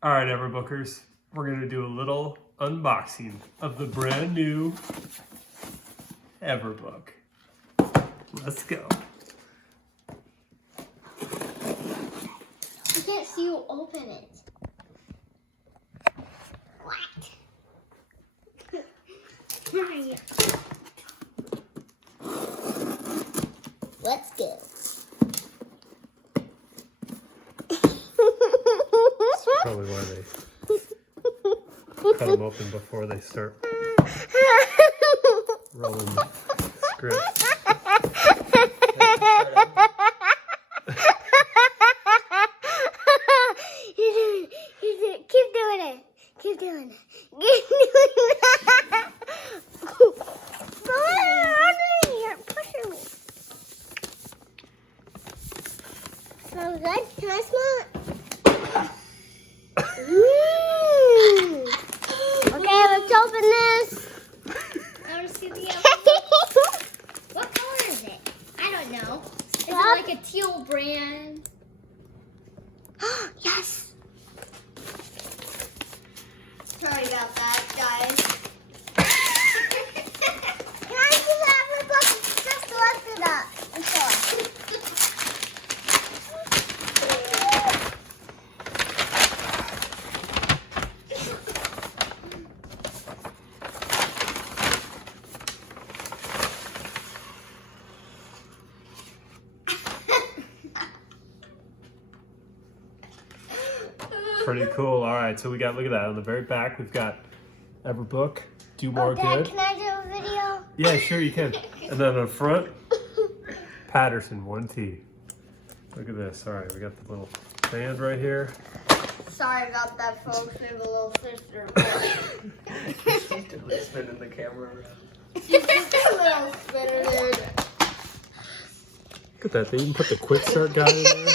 All right, Everbookers, we're going to do a little unboxing of the brand new Everbook. Let's go. I can't see you open it. What? Let's go. That's probably why they cut them open before they start rolling scripts. Keep doing it. Keep doing it. You're pushing me. Sounds good. Can I smell it? Okay, let's open this. I want to see the What color is it? I don't know. Is it like a teal brand? Yes. Sorry about that, guys. Can I see the Everbook? Just lift it up and show us. Pretty cool. All right, so we got, look at that. On the very back, we've got Everbook, Do More Dad, Good. can I do a video? Yeah, sure you can. And then on the front, Paterson, 1T. Look at this. All right, we got the little band right here. Sorry about that, folks. We have a little sister. She's totally spinning the camera around. She's just a little spinner, dude. Look at that. They even put the quick start guide in there.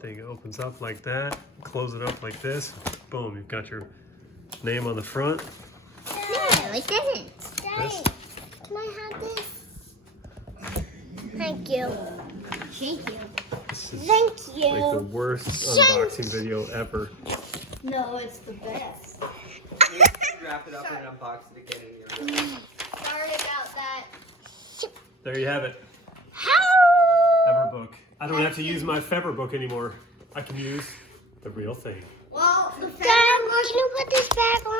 Thing opens up like that, close it up like this, boom, you've got your name on the front. No, it didn't. This. Can I have this? Thank you. Thank you. This is Thank you. like the worst unboxing video ever. No, it's the best. You wrap it up and unbox it again in your room. Sorry about that. There you have it, How? Everbook. I don't have to use my Feverbook anymore. I can use the real thing. Well, Dad, can you put this back on?